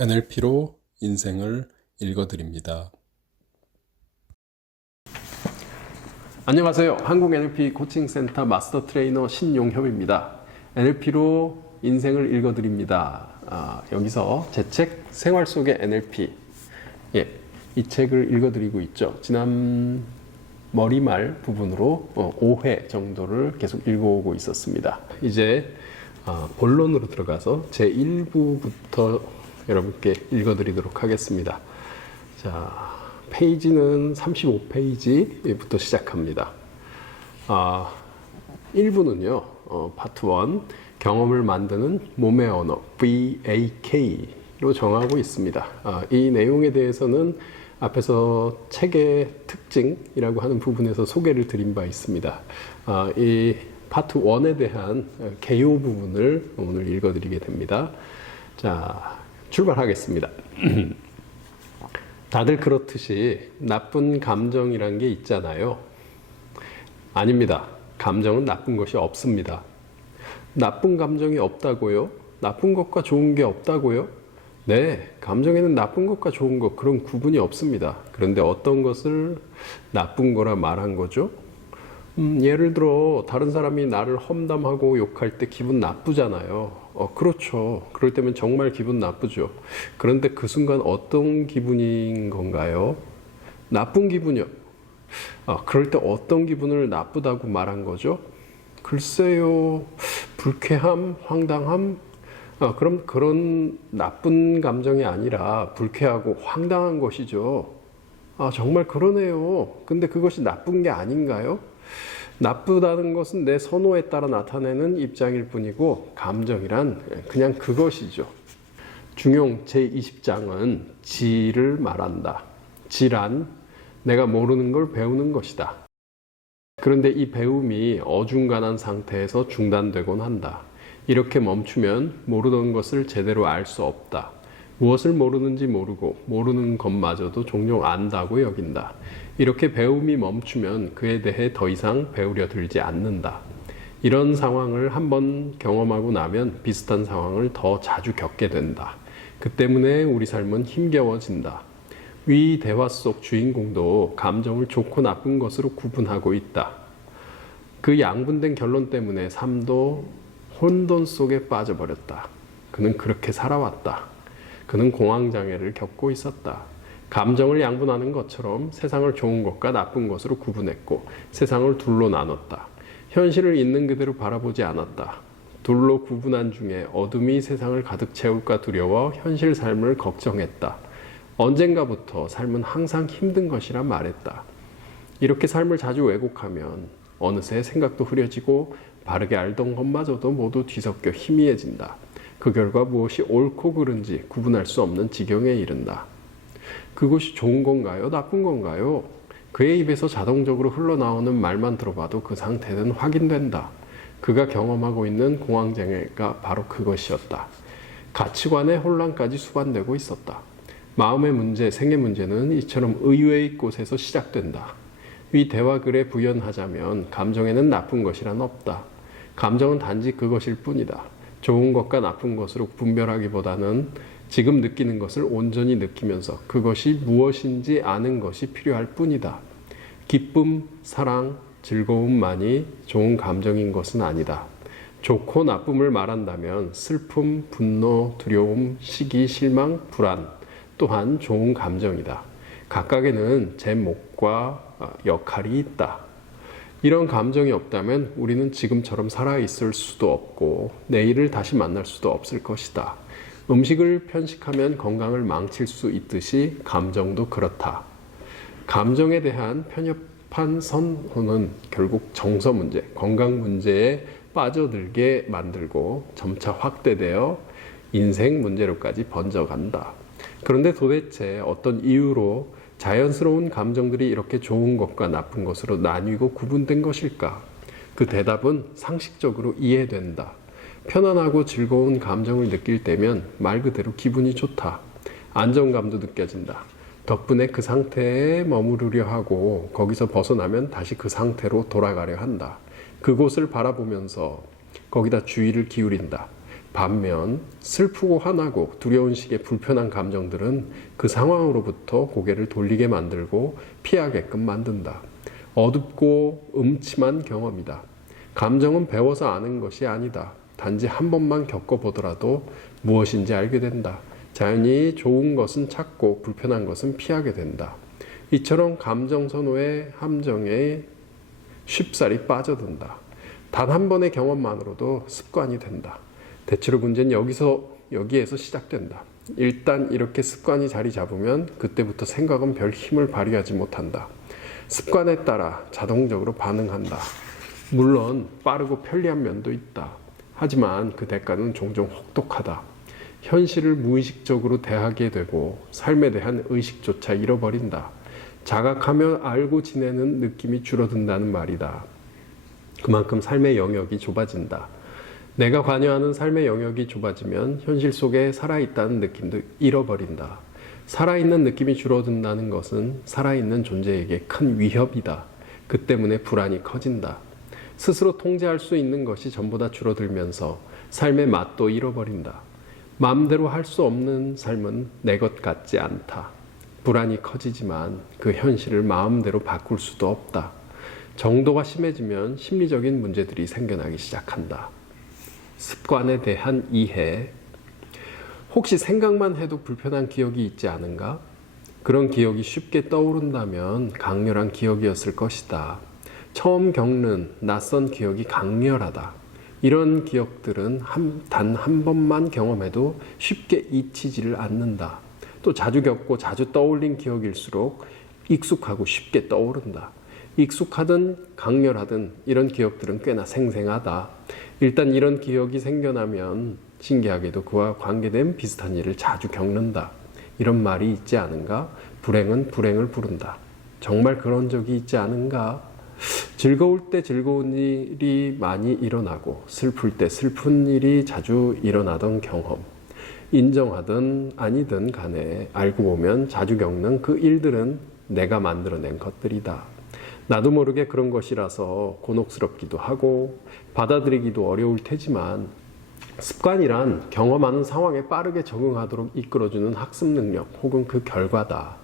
NLP로 인생을 읽어드립니다. 안녕하세요. 한국 NLP 코칭센터 마스터 트레이너 신용협입니다. NLP로 인생을 읽어드립니다. 여기서 제 책 생활 속의 NLP, 이 책을 읽어드리고 있죠. 지난 머리말 부분으로 5회 정도를 계속 읽어오고 있었습니다. 이제 본론으로 들어가서 제 1부부터 여러분께 읽어드리도록 하겠습니다. 자, 페이지는 35페이지부터 시작합니다. 1부는요, 파트 1, 경험을 만드는 몸의 언어, VAK로 정하고 있습니다. 이 내용에 대해서는 앞에서 책의 특징이라고 하는 부분에서 소개를 드린 바 있습니다. 이 파트 1에 대한 개요 부분을 오늘 읽어드리게 됩니다. 자, 출발하겠습니다. 다들 그렇듯이 나쁜 감정이란 게 있잖아요. 아닙니다. 감정은 나쁜 것이 없습니다. 나쁜 감정이 없다고요? 나쁜 것과 좋은 게 없다고요? 네, 감정에는 나쁜 것과 좋은 것, 그런 구분이 없습니다. 그런데 어떤 것을 나쁜 거라 말한 거죠? 예를 들어 다른 사람이 나를 험담하고 욕할 때 기분 나쁘잖아요. 그렇죠. 그럴 때면 정말 기분 나쁘죠. 그런데 그 순간 어떤 기분인 건가요? 나쁜 기분이요. 그럴 때 어떤 기분을 나쁘다고 말한 거죠? 글쎄요, 불쾌함, 황당함? 그럼 그런 나쁜 감정이 아니라 불쾌하고 황당한 것이죠. 정말 그러네요. 근데 그것이 나쁜 게 아닌가요? 나쁘다는 것은 내 선호에 따라 나타내는 입장일 뿐이고 감정이란 그냥 그것이죠. 중용 제20장은 지를 말한다. 지란 내가 모르는 걸 배우는 것이다. 그런데 이 배움이 어중간한 상태에서 중단되곤 한다. 이렇게 멈추면 모르던 것을 제대로 알 수 없다. 무엇을 모르는지 모르고 모르는 것마저도 종종 안다고 여긴다. 이렇게 배움이 멈추면 그에 대해 더 이상 배우려 들지 않는다. 이런 상황을 한번 경험하고 나면 비슷한 상황을 더 자주 겪게 된다. 그 때문에 우리 삶은 힘겨워진다. 위 대화 속 주인공도 감정을 좋고 나쁜 것으로 구분하고 있다. 그 양분된 결론 때문에 삶도 혼돈 속에 빠져버렸다. 그는 그렇게 살아왔다. 그는 공황장애를 겪고 있었다. 감정을 양분하는 것처럼 세상을 좋은 것과 나쁜 것으로 구분했고 세상을 둘로 나눴다. 현실을 있는 그대로 바라보지 않았다. 둘로 구분한 중에 어둠이 세상을 가득 채울까 두려워 현실 삶을 걱정했다. 언젠가부터 삶은 항상 힘든 것이라 말했다. 이렇게 삶을 자주 왜곡하면 어느새 생각도 흐려지고 바르게 알던 것마저도 모두 뒤섞여 희미해진다. 그 결과 무엇이 옳고 그른지 구분할 수 없는 지경에 이른다. 그것이 좋은 건가요? 나쁜 건가요? 그의 입에서 자동적으로 흘러나오는 말만 들어봐도 그 상태는 확인된다. 그가 경험하고 있는 공황장애가 바로 그것이었다. 가치관의 혼란까지 수반되고 있었다. 마음의 문제, 생의 문제는 이처럼 의외의 곳에서 시작된다. 이 대화글에 부연하자면 감정에는 나쁜 것이란 없다. 감정은 단지 그것일 뿐이다. 좋은 것과 나쁜 것으로 분별하기보다는 지금 느끼는 것을 온전히 느끼면서 그것이 무엇인지 아는 것이 필요할 뿐이다. 기쁨, 사랑, 즐거움만이 좋은 감정인 것은 아니다. 좋고 나쁨을 말한다면 슬픔, 분노, 두려움, 시기, 실망, 불안 또한 좋은 감정이다. 각각에는 제목과 역할이 있다. 이런 감정이 없다면 우리는 지금처럼 살아있을 수도 없고 내일을 다시 만날 수도 없을 것이다. 음식을 편식하면 건강을 망칠 수 있듯이 감정도 그렇다. 감정에 대한 편협한 선호는 결국 정서 문제, 건강 문제에 빠져들게 만들고 점차 확대되어 인생 문제로까지 번져간다. 그런데 도대체 어떤 이유로 자연스러운 감정들이 이렇게 좋은 것과 나쁜 것으로 나뉘고 구분된 것일까? 그 대답은 상식적으로 이해된다. 편안하고 즐거운 감정을 느낄 때면 말 그대로 기분이 좋다. 안정감도 느껴진다. 덕분에 그 상태에 머무르려 하고 거기서 벗어나면 다시 그 상태로 돌아가려 한다. 그곳을 바라보면서 거기다 주의를 기울인다. 반면 슬프고 화나고 두려운 식의 불편한 감정들은 그 상황으로부터 고개를 돌리게 만들고 피하게끔 만든다. 어둡고 음침한 경험이다. 감정은 배워서 아는 것이 아니다. 단지 한 번만 겪어보더라도 무엇인지 알게 된다. 자연히 좋은 것은 찾고 불편한 것은 피하게 된다. 이처럼 감정 선호의 함정에 쉽사리 빠져든다. 단 한 번의 경험만으로도 습관이 된다. 대체로 문제는 여기에서 시작된다. 일단 이렇게 습관이 자리 잡으면 그때부터 생각은 별 힘을 발휘하지 못한다. 습관에 따라 자동적으로 반응한다. 물론 빠르고 편리한 면도 있다. 하지만 그 대가는 종종 혹독하다. 현실을 무의식적으로 대하게 되고 삶에 대한 의식조차 잃어버린다. 자각하며 알고 지내는 느낌이 줄어든다는 말이다. 그만큼 삶의 영역이 좁아진다. 내가 관여하는 삶의 영역이 좁아지면 현실 속에 살아있다는 느낌도 잃어버린다. 살아있는 느낌이 줄어든다는 것은 살아있는 존재에게 큰 위협이다. 그 때문에 불안이 커진다. 스스로 통제할 수 있는 것이 전부 다 줄어들면서 삶의 맛도 잃어버린다. 마음대로 할 수 없는 삶은 내 것 같지 않다. 불안이 커지지만 그 현실을 마음대로 바꿀 수도 없다. 정도가 심해지면 심리적인 문제들이 생겨나기 시작한다. 습관에 대한 이해. 혹시 생각만 해도 불편한 기억이 있지 않은가? 그런 기억이 쉽게 떠오른다면 강렬한 기억이었을 것이다. 처음 겪는 낯선 기억이 강렬하다. 이런 기억들은 단 한 번만 경험해도 쉽게 잊히지를 않는다. 또 자주 겪고 자주 떠올린 기억일수록 익숙하고 쉽게 떠오른다. 익숙하든 강렬하든 이런 기억들은 꽤나 생생하다. 일단 이런 기억이 생겨나면 신기하게도 그와 관계된 비슷한 일을 자주 겪는다. 이런 말이 있지 않은가? 불행은 불행을 부른다. 정말 그런 적이 있지 않은가? 즐거울 때 즐거운 일이 많이 일어나고 슬플 때 슬픈 일이 자주 일어나던 경험. 인정하든 아니든 간에 알고 보면 자주 겪는 그 일들은 내가 만들어낸 것들이다. 나도 모르게 그런 것이라서 곤혹스럽기도 하고 받아들이기도 어려울 테지만 습관이란 경험하는 상황에 빠르게 적응하도록 이끌어주는 학습 능력 혹은 그 결과다.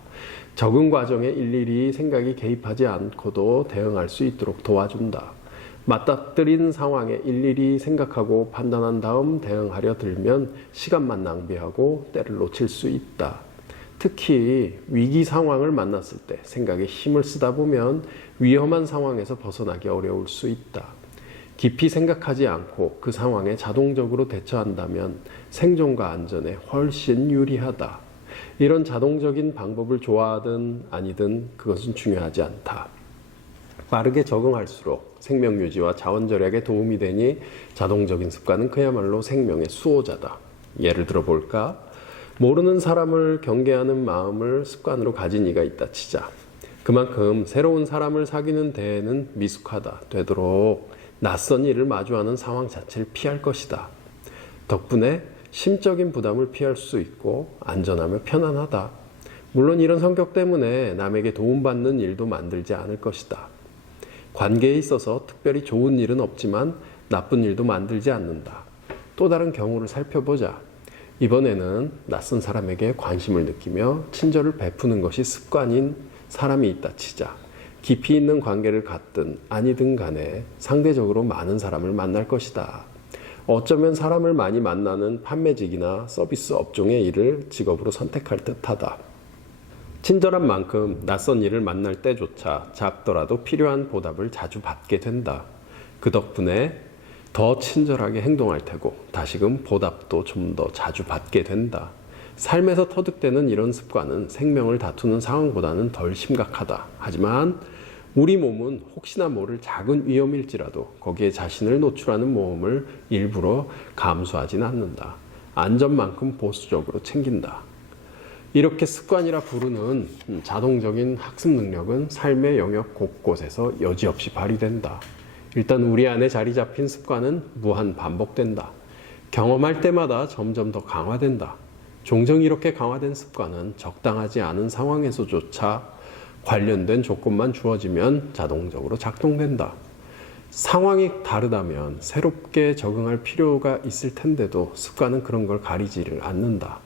적응 과정에 일일이 생각이 개입하지 않고도 대응할 수 있도록 도와준다. 맞닥뜨린 상황에 일일이 생각하고 판단한 다음 대응하려 들면 시간만 낭비하고 때를 놓칠 수 있다. 특히 위기 상황을 만났을 때 생각에 힘을 쓰다 보면 위험한 상황에서 벗어나기 어려울 수 있다. 깊이 생각하지 않고 그 상황에 자동적으로 대처한다면 생존과 안전에 훨씬 유리하다. 이런 자동적인 방법을 좋아하든 아니든 그것은 중요하지 않다. 빠르게 적응할수록 생명 유지와 자원 절약에 도움이 되니 자동적인 습관은 그야말로 생명의 수호자다. 예를 들어 볼까? 모르는 사람을 경계하는 마음을 습관으로 가진 이가 있다 치자. 그만큼 새로운 사람을 사귀는 데에는 미숙하다. 되도록 낯선 일을 마주하는 상황 자체를 피할 것이다. 덕분에 심적인 부담을 피할 수 있고 안전하며 편안하다. 물론 이런 성격 때문에 남에게 도움받는 일도 만들지 않을 것이다. 관계에 있어서 특별히 좋은 일은 없지만 나쁜 일도 만들지 않는다. 또 다른 경우를 살펴보자. 이번에는 낯선 사람에게 관심을 느끼며 친절을 베푸는 것이 습관인 사람이 있다 치자. 깊이 있는 관계를 갖든 아니든 간에 상대적으로 많은 사람을 만날 것이다. 어쩌면 사람을 많이 만나는 판매직이나 서비스 업종의 일을 직업으로 선택할 듯하다. 친절한 만큼 낯선 일을 만날 때조차 작더라도 필요한 보답을 자주 받게 된다. 그 덕분에 더 친절하게 행동할 테고 다시금 보답도 좀 더 자주 받게 된다. 삶에서 터득되는 이런 습관은 생명을 다투는 상황보다는 덜 심각하다. 하지만 우리 몸은 혹시나 모를 작은 위험일지라도 거기에 자신을 노출하는 모험을 일부러 감수하진 않는다. 안전만큼 보수적으로 챙긴다. 이렇게 습관이라 부르는 자동적인 학습 능력은 삶의 영역 곳곳에서 여지없이 발휘된다. 일단 우리 안에 자리 잡힌 습관은 무한 반복된다. 경험할 때마다 점점 더 강화된다. 종종 이렇게 강화된 습관은 적당하지 않은 상황에서조차 관련된 조건만 주어지면 자동적으로 작동된다. 상황이 다르다면 새롭게 적응할 필요가 있을 텐데도 습관은 그런 걸 가리지를 않는다.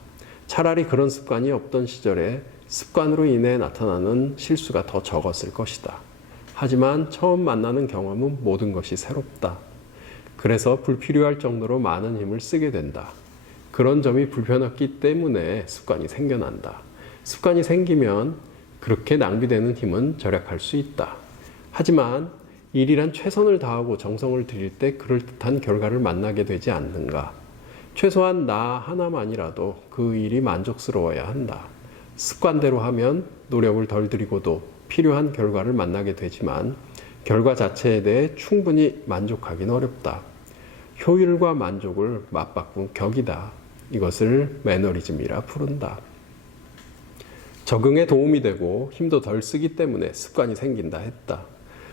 차라리 그런 습관이 없던 시절에 습관으로 인해 나타나는 실수가 더 적었을 것이다. 하지만 처음 만나는 경험은 모든 것이 새롭다. 그래서 불필요할 정도로 많은 힘을 쓰게 된다. 그런 점이 불편했기 때문에 습관이 생겨난다. 습관이 생기면 그렇게 낭비되는 힘은 절약할 수 있다. 하지만 일이란 최선을 다하고 정성을 들일 때 그럴듯한 결과를 만나게 되지 않는가? 최소한 나 하나만이라도 그 일이 만족스러워야 한다. 습관대로 하면 노력을 덜 들이고도 필요한 결과를 만나게 되지만 결과 자체에 대해 충분히 만족하기는 어렵다. 효율과 만족을 맞바꾼 격이다. 이것을 매너리즘이라 부른다. 적응에 도움이 되고 힘도 덜 쓰기 때문에 습관이 생긴다 했다.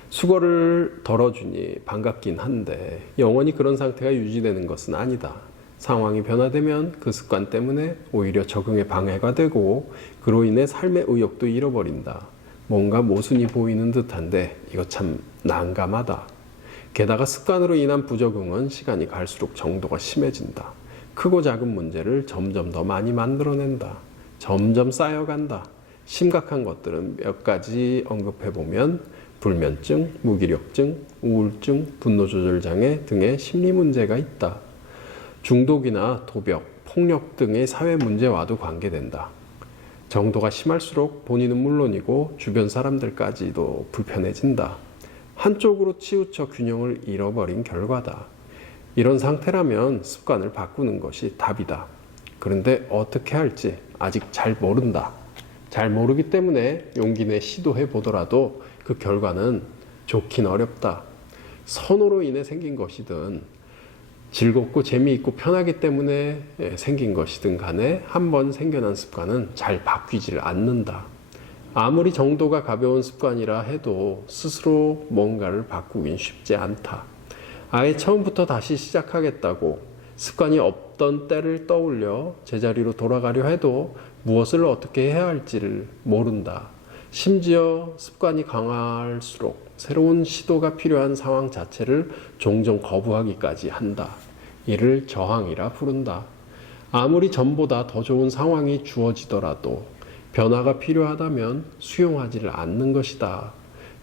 수고를 덜어주니 반갑긴 한데 영원히 그런 상태가 유지되는 것은 아니다. 상황이 변화되면 그 습관 때문에 오히려 적응에 방해가 되고 그로 인해 삶의 의욕도 잃어버린다. 뭔가 모순이 보이는 듯한데 이거 참 난감하다. 게다가 습관으로 인한 부적응은 시간이 갈수록 정도가 심해진다. 크고 작은 문제를 점점 더 많이 만들어낸다. 점점 쌓여간다. 심각한 것들은 몇 가지 언급해보면 불면증, 무기력증, 우울증, 분노조절장애 등의 심리 문제가 있다. 중독이나 도벽, 폭력 등의 사회 문제와도 관계된다. 정도가 심할수록 본인은 물론이고 주변 사람들까지도 불편해진다. 한쪽으로 치우쳐 균형을 잃어버린 결과다. 이런 상태라면 습관을 바꾸는 것이 답이다. 그런데 어떻게 할지 아직 잘 모른다. 잘 모르기 때문에 용기 내 시도해 보더라도 그 결과는 좋긴 어렵다. 선호로 인해 생긴 것이든 즐겁고 재미있고 편하기 때문에 생긴 것이든 간에 한번 생겨난 습관은 잘 바뀌지를 않는다. 아무리 정도가 가벼운 습관이라 해도 스스로 뭔가를 바꾸긴 쉽지 않다. 아예 처음부터 다시 시작하겠다고 습관이 없던 때를 떠올려 제자리로 돌아가려 해도 무엇을 어떻게 해야 할지를 모른다. 심지어 습관이 강할수록 새로운 시도가 필요한 상황 자체를 종종 거부하기까지 한다. 이를 저항이라 부른다. 아무리 전보다 더 좋은 상황이 주어지더라도 변화가 필요하다면 수용하지를 않는 것이다.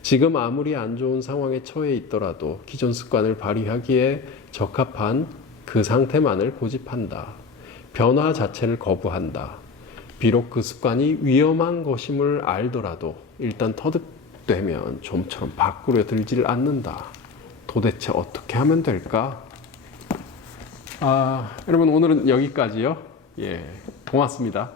지금 아무리 안 좋은 상황에 처해 있더라도 기존 습관을 발휘하기에 적합한 그 상태만을 고집한다. 변화 자체를 거부한다. 비록 그 습관이 위험한 것임을 알더라도 일단 터득되면 좀처럼 바꾸려 들지를 않는다. 도대체 어떻게 하면 될까? 여러분 오늘은 여기까지요. 고맙습니다.